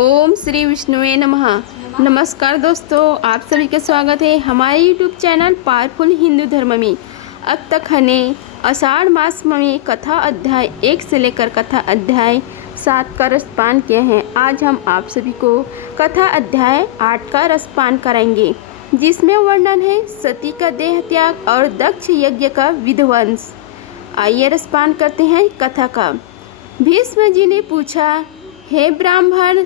ओम श्री विष्णुवे नमः। नमस्कार दोस्तों, आप सभी का स्वागत है हमारे यूट्यूब चैनल पावरफुल हिंदू धर्म में। अब तक हमने आषाढ़ मास में कथा अध्याय 1 से लेकर कथा अध्याय 7 का रसपान किए हैं। आज हम आप सभी को कथा अध्याय 8 का रसपान कराएंगे, जिसमें वर्णन है सती का देह त्याग और दक्ष यज्ञ का विध्वंस। आइए रसपान करते हैं कथा का। भीष्म जी ने पूछा, हे ब्राह्मण,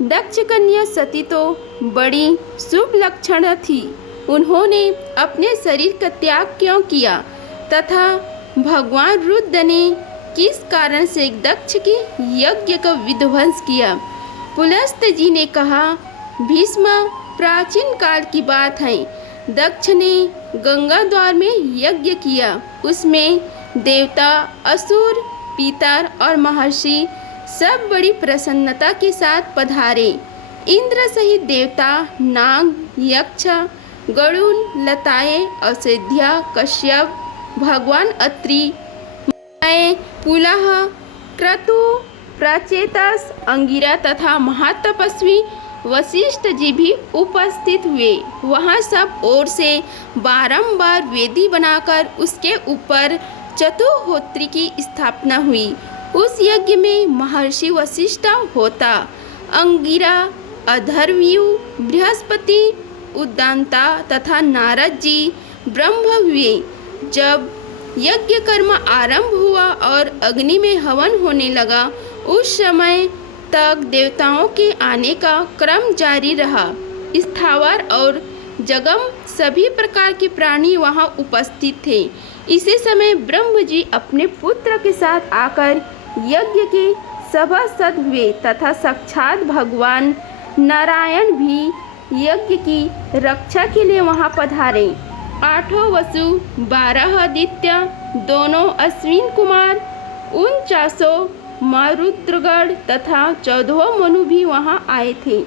दक्ष कन्या सती तो बड़ी शुभ लक्षण थी। उन्होंने अपने शरीर का त्याग क्यों किया तथा भगवान रुद्र ने किस कारण से दक्ष के यज्ञ का विध्वंस किया? पुलस्त जी ने कहा, भीष्म, प्राचीन काल की बात है। दक्ष ने गंगा द्वार में यज्ञ किया। उसमें देवता, असुर, पितर और महर्षि सब बड़ी प्रसन्नता के साथ पधारे। इंद्र सहित देवता, नाग, यक्ष, गरुड़, लताएं, औषध्या, कश्यप, भगवान अत्रि, पुलह, क्रतु, प्रचेतस, अंगिरा तथा महातपस्वी वशिष्ठ जी भी उपस्थित हुए। वहाँ सब ओर से बारंबार वेदी बनाकर उसके ऊपर चतुर्होत्री की स्थापना हुई। उस यज्ञ में महर्षि वशिष्ठ होता, अंगिरा, अधर्व्यु, बृहस्पति, उद्दांता तथा नारद जी ब्रह्म हुए। जब यज्ञ कर्म आरंभ हुआ और अग्नि में हवन होने लगा, उस समय तक देवताओं के आने का क्रम जारी रहा। स्थावर और जगम सभी प्रकार के प्राणी वहां उपस्थित थे। इसी समय ब्रह्म जी अपने पुत्र के साथ आकर यज्ञ के सभासद हुए तथा साक्षात भगवान नारायण भी यज्ञ की रक्षा के लिए वहां पधारे। 8 वसु, 12 आदित्य, दोनों अश्विन कुमार, 49 मारुद्रगढ़ तथा 14 मनु भी वहां आए थे।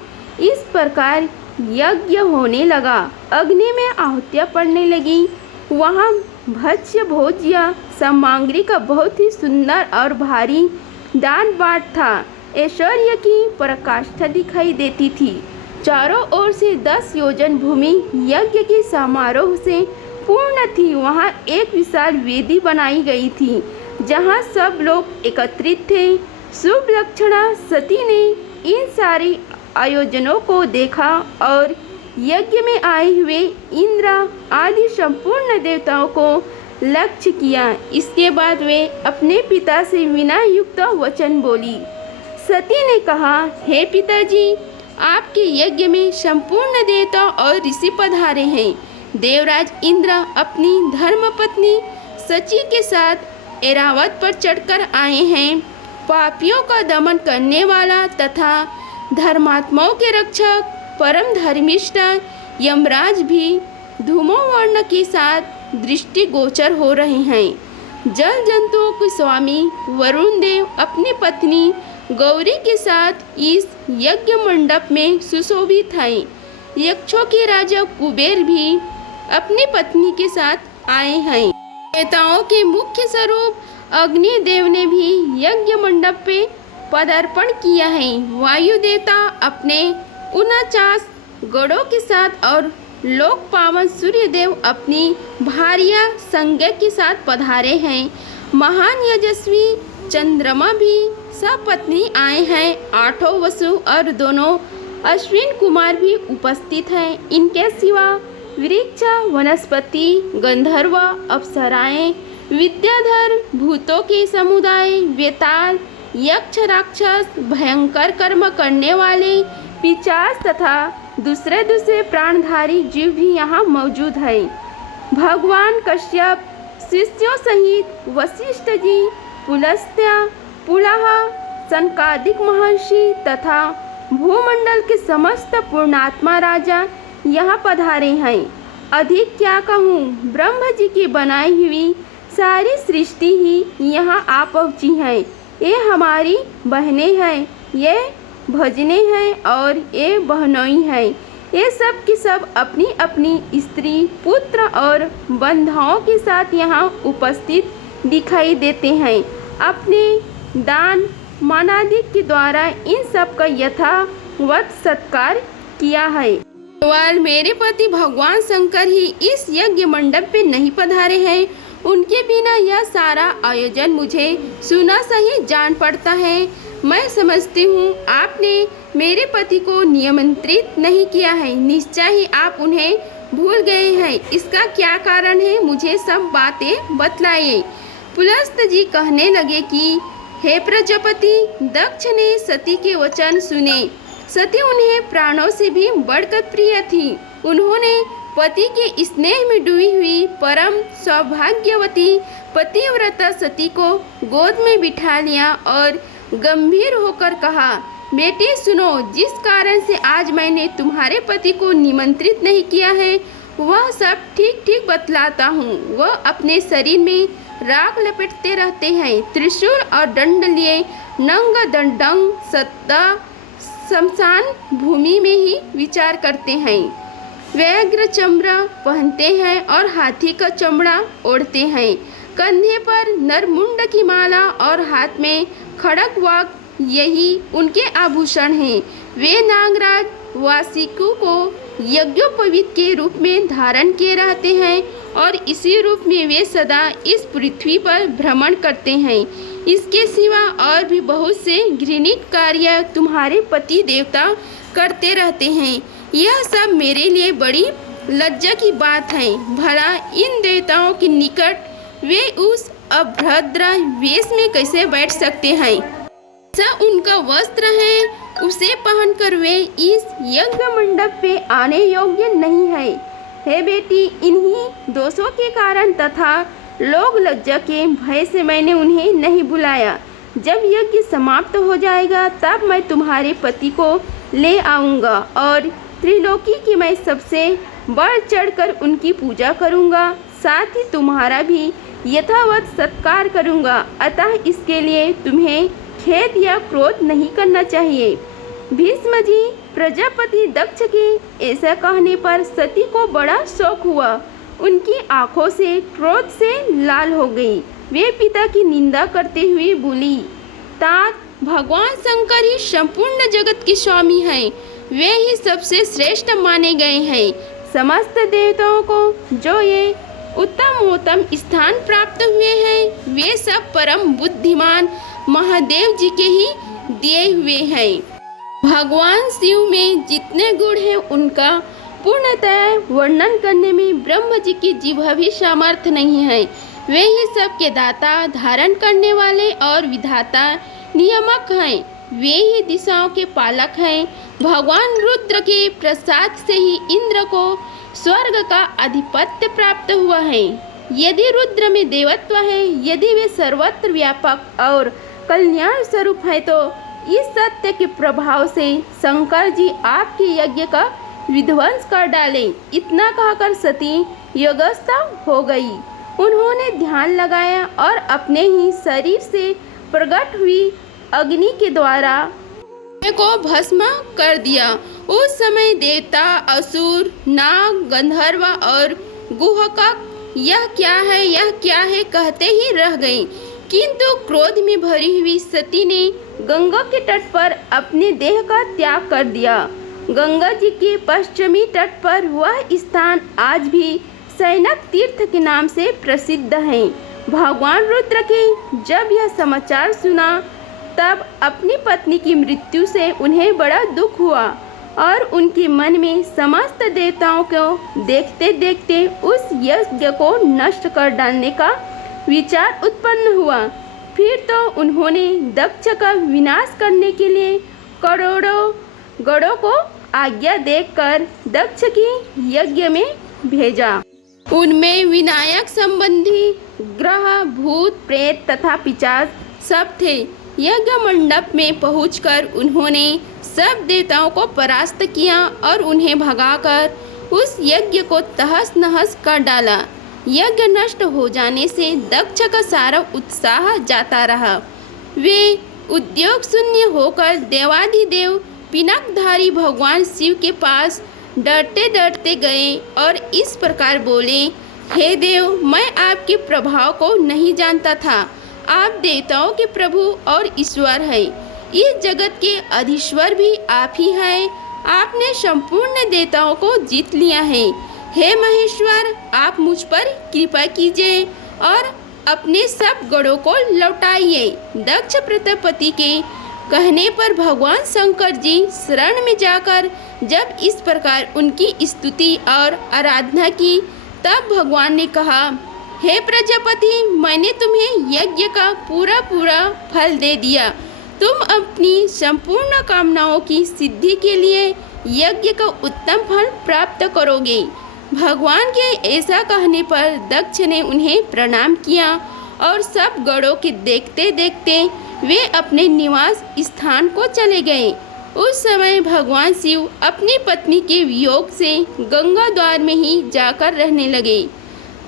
इस प्रकार यज्ञ होने लगा। अग्नि में आहुतियाँ पड़ने लगी। वहाँ भक्ष्य भोज्य सामग्री का बहुत ही सुंदर और भारी दान बाट था। ऐश्वर्य की पराकाष्ठा दिखाई देती थी। चारों ओर से 10 योजन भूमि यज्ञ के समारोह से पूर्ण थी। वहाँ एक विशाल वेदी बनाई गई थी, जहाँ सब लोग एकत्रित थे। शुभ लक्षणा सती ने इन सारे आयोजनों को देखा और यज्ञ में आए हुए इंद्र आदि संपूर्ण देवताओं को लक्ष्य किया। इसके बाद वे अपने पिता से विनय युक्त वचन बोली। सती ने कहा, हे पिताजी, आपके यज्ञ में संपूर्ण देवता और ऋषि पधारे हैं। देवराज इंद्र अपनी धर्मपत्नी सची के साथ ऐरावत पर चढ़कर आए हैं। पापियों का दमन करने वाला तथा धर्मात्माओं के रक्षक परम धर्मिष्ठ यमराज भी धूमो वर्ण के साथ दृष्टि गोचर हो रहे हैं। जल जंतुओं के स्वामी वरुण देव अपनी पत्नी गौरी के साथ इस यज्ञ मंडप में सुशोभित हैं। यक्षों के राजा कुबेर भी अपनी पत्नी के साथ आए हैं। देवताओं के मुख्य स्वरूप अग्निदेव ने भी यज्ञ मंडप पे पदार्पण किया है। वायु देवता अपने 49 गणों के साथ और लोक पावन सूर्य देव अपनी भार्या संज्ञा के साथ पधारे हैं। महान यशस्वी चंद्रमा भी सपत्नी आए हैं। 8 वसु और दोनों अश्विन कुमार भी उपस्थित हैं। इनके सिवा वृक्ष, वनस्पति, गंधर्व, अप्सराएं, विद्याधर, भूतों के समुदाय, वेताल, यक्ष, राक्षस, भयंकर कर्म करने वाले पिशाच तथा दूसरे प्राणधारी जीव भी यहाँ मौजूद है। भगवान कश्यप शिष्यों सहित वशिष्ठ जी, पुलस्त्य, पुलह, सनकादिक महर्षि तथा भूमंडल के समस्त पूर्णात्मा राजा यहाँ पधारे हैं। अधिक क्या कहूँ, ब्रह्म जी की बनाई हुई सारी सृष्टि ही यहाँ आ पहुँची है। ये हमारी बहनें हैं, ये भजने हैं और ये बहनोई हैं। ये सब की सब अपनी अपनी स्त्री, पुत्र और बंधाओं के साथ यहाँ उपस्थित दिखाई देते हैं। अपने दान मानादिक के द्वारा इन सब का यथावत सत्कार किया है। केवल मेरे पति भगवान शंकर ही इस यज्ञ मंडप पे नहीं पधारे हैं। उनके बिना यह सारा आयोजन मुझे सुना सही जान पड़ता है। मैं समझती हूँ आपने मेरे पति को निमंत्रित नहीं किया है। निश्चय ही आप उन्हें भूल गए हैं। इसका क्या कारण है, मुझे सब बातें बतलाइए। पुलस्त जी कहने लगे कि हे प्रजापति, दक्ष ने सती के वचन सुने। सती उन्हें प्राणों से भी बढ़कर प्रिय थी। उन्होंने पति के स्नेह में डूबी हुई परम सौभाग्यवती पतिव्रता सती को गोद में बिठा लिया और गंभीर होकर कहा, बेटी सुनो, जिस कारण से आज मैंने तुम्हारे पति को निमंत्रित नहीं किया है वह सब ठीक ठीक बतलाता हूँ। वह अपने शरीर में राख लपेटते रहते हैं, त्रिशूल और दंड लिए नंग दंडंग सदा शमशान भूमि में ही विचार करते हैं। व्याघ्र चमड़ा पहनते हैं और हाथी का चमड़ा ओढ़ते हैं। कंधे पर नरमुंड की माला और हाथ में खड़ग वाक, यही उनके आभूषण हैं। वे नागराज वासिकों को यज्ञोपवीत के रूप में धारण किए रहते हैं और इसी रूप में वे सदा इस पृथ्वी पर भ्रमण करते हैं। इसके सिवा और भी बहुत से घृणित कार्य तुम्हारे पति देवता करते रहते हैं। यह सब मेरे लिए बड़ी लज्जा की बात है। भला इन देवताओं के निकट वे उस अभद्र वेश में कैसे बैठ सकते हैं? ऐसा उनका वस्त्र है, उसे पहनकर वे इस यज्ञ मंडप पे आने योग्य नहीं है। हे बेटी, इन्हीं दोषों के कारण तथा लोग लज्जा के भय से मैंने उन्हें नहीं बुलाया। जब यज्ञ समाप्त हो जाएगा तब मैं तुम्हारे पति को ले आऊँगा और त्रिलोकी की मैं सबसे बढ़ चढ़कर उनकी पूजा करूँगा, साथ ही तुम्हारा भी यथावत सत्कार करूँगा। अतः इसके लिए तुम्हें खेद या क्रोध नहीं करना चाहिए। भीष्म जी, प्रजापति दक्ष के ऐसा कहने पर सती को बड़ा शौक हुआ। उनकी आंखों से क्रोध से लाल हो गई। वे पिता की निंदा करते हुए बोली, तात, भगवान शंकर ही संपूर्ण जगत के स्वामी हैं। वे ही सबसे श्रेष्ठ माने गए हैं। समस्त देवताओं को जो ये उत्तमोत्तम स्थान प्राप्त हुए हैं वे सब परम बुद्धिमान महादेव जी के ही दिए हुए हैं। भगवान शिव में जितने गुण हैं उनका पूर्णतः वर्णन करने में ब्रह्म जी की जिह्वा भी सामर्थ्य नहीं है। वे ही सबके दाता, धारण करने वाले और विधाता, नियामक हैं। वे ही दिशाओं के पालक हैं। भगवान रुद्र के प्रसाद से ही इंद्र को स्वर्ग का आधिपत्य प्राप्त हुआ है। यदि रुद्र में देवत्व है, यदि वे सर्वत्र व्यापक और कल्याण स्वरूप है, तो इस सत्य के प्रभाव से शंकर जी आपके यज्ञ का विध्वंस कर डाले। इतना कहकर सती योगस्थ हो गई। उन्होंने ध्यान लगाया और अपने ही शरीर से प्रकट हुई अग्नि के द्वारा को भस्म कर दिया। उस समय देवता, असुर, नाग, गंधर्व और गुहकक यह क्या है, यह क्या है कहते ही रह गए। किंतु क्रोध में भरी हुई सती ने गंगा के तट पर अपने देह का त्याग कर दिया। गंगा जी के पश्चिमी तट पर वह स्थान आज भी शैनक तीर्थ के नाम से प्रसिद्ध है। भगवान रुद्र के जब यह समाचार सुना तब अपनी पत्नी की मृत्यु से उन्हें बड़ा दुख हुआ और उनके मन में समस्त देवताओं को देखते देखते उस यज्ञ को नष्ट कर डालने का विचार उत्पन्न हुआ। फिर तो उन्होंने दक्ष का विनाश करने के लिए करोड़ों गणों को आज्ञा देकर दक्ष की यज्ञ में भेजा। उनमें विनायक संबंधी ग्रह, भूत, प्रेत तथा पिशाच सब थे। यज्ञ मंडप में पहुंचकर उन्होंने सब देवताओं को परास्त किया और उन्हें भगाकर उस यज्ञ को तहस नहस कर डाला। यज्ञ नष्ट हो जाने से दक्ष का सारा उत्साह जाता रहा। वे उद्योग शून्य होकर देवाधिदेव पिनाकधारी भगवान शिव के पास डरते डरते गए और इस प्रकार बोले, हे देव, मैं आपके प्रभाव को नहीं जानता था। आप देवताओं के प्रभु और ईश्वर है। इस जगत के अधीश्वर भी आप ही हैं। आपने संपूर्ण देवताओं को जीत लिया है। हे महेश्वर, आप मुझ पर कृपा कीजिए और अपने सब गणों को लौटाइए। दक्ष प्रजापति के कहने पर भगवान शंकर जी शरण में जाकर जब इस प्रकार उनकी स्तुति और आराधना की, तब भगवान ने कहा, हे प्रजापति, मैंने तुम्हें यज्ञ का पूरा फल दे दिया। तुम अपनी संपूर्ण कामनाओं की सिद्धि के लिए यज्ञ का उत्तम फल प्राप्त करोगे। भगवान के ऐसा कहने पर दक्ष ने उन्हें प्रणाम किया और सब गणों के देखते देखते वे अपने निवास स्थान को चले गए। उस समय भगवान शिव अपनी पत्नी के वियोग से गंगा द्वार में ही जाकर रहने लगे।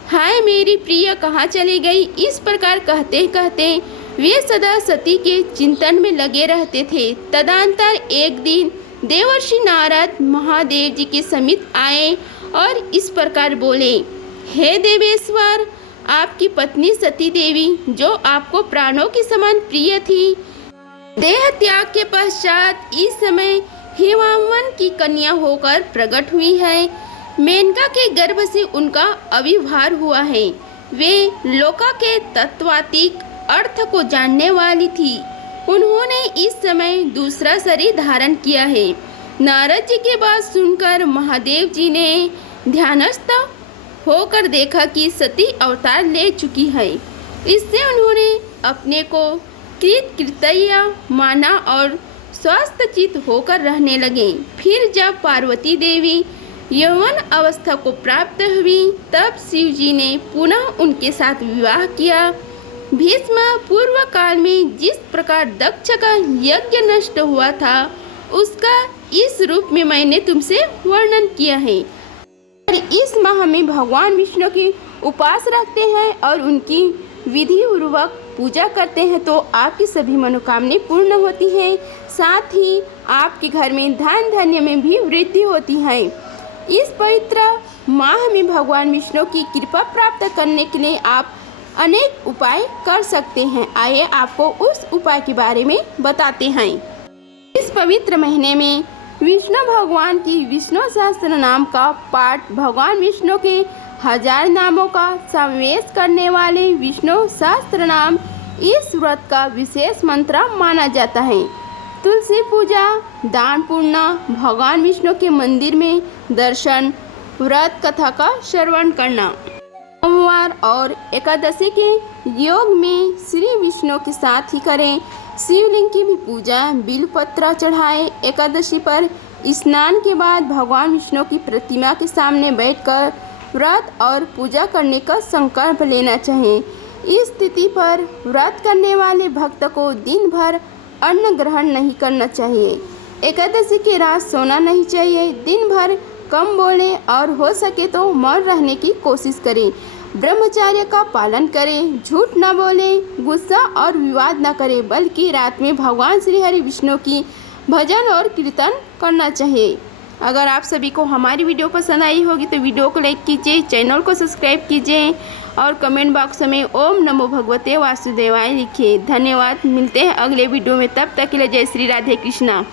हाय मेरी प्रिय कहाँ चली गई, इस प्रकार कहते कहते वे सदा सती के चिंतन में लगे रहते थे। तदंतर एक दिन देवर्षि नारद महादेव जी के समीप आए और इस प्रकार बोले, हे देवेश्वर, आपकी पत्नी सती देवी, जो आपको प्राणों के समान प्रिय थी, देह त्याग के पश्चात इस समय हिमवान की कन्या होकर प्रकट हुई है। मेनका के गर्भ से उनका आविर्भाव हुआ है। वे लोका के तत्वातीत अर्थ को जानने वाली थी। उन्होंने इस समय दूसरा शरीर धारण किया है। नारद जी की बात सुनकर महादेव जी ने ध्यानस्थ होकर देखा कि सती अवतार ले चुकी है। इससे उन्होंने अपने को कृतकृत्य माना और स्वस्थ चित्त होकर रहने लगे। फिर जब पार्वती देवी यौवन अवस्था को प्राप्त हुई, तब शिव जी ने पुनः उनके साथ विवाह किया। भीष्म पूर्व काल में जिस प्रकार दक्ष का यज्ञ नष्ट हुआ था, उसका इस रूप में मैंने तुमसे वर्णन किया है। इस माह में भगवान विष्णु की उपास रखते हैं और उनकी विधि पूर्वक पूजा करते हैं तो आपकी सभी मनोकामनाएं पूर्ण होती हैं। साथ ही आपके घर में धन धान्य में भी वृद्धि होती है। इस पवित्र माह में भगवान विष्णु की कृपा प्राप्त करने के लिए आप अनेक उपाय कर सकते हैं। आइए आपको उस उपाय के बारे में बताते हैं। इस पवित्र महीने में विष्णु भगवान की विष्णु सहस्त्र नाम का पाठ भगवान विष्णु के 1000 नामों का समावेश करने वाले विष्णु सहस्त्र नाम इस व्रत का विशेष मंत्र माना जाता है। तुलसी पूजा, दान पुण्य, भगवान विष्णु के मंदिर में दर्शन, व्रत कथा का श्रवण करना, सोमवार और एकादशी के योग में श्री विष्णु के साथ ही करें। शिवलिंग की भी पूजा, बिलपत्र चढ़ाए। एकादशी पर स्नान के बाद भगवान विष्णु की प्रतिमा के सामने बैठकर व्रत और पूजा करने का संकल्प लेना चाहिए। इस तिथि पर व्रत करने वाले भक्त को दिन भर अन्न ग्रहण नहीं करना चाहिए। एकादशी की रात सोना नहीं चाहिए। दिन भर कम बोलें और हो सके तो मौन रहने की कोशिश करें। ब्रह्मचर्य का पालन करें, झूठ न बोलें, गुस्सा और विवाद न करें, बल्कि रात में भगवान श्री हरि विष्णु की भजन और कीर्तन करना चाहिए। अगर आप सभी को हमारी वीडियो पसंद आई होगी तो वीडियो को लाइक कीजिए, चैनल को सब्सक्राइब कीजिए और कमेंट बॉक्स में ओम नमो भगवते वासुदेवाय लिखिए। धन्यवाद। मिलते हैं अगले वीडियो में, तब तक के लिए जय श्री राधे कृष्णा।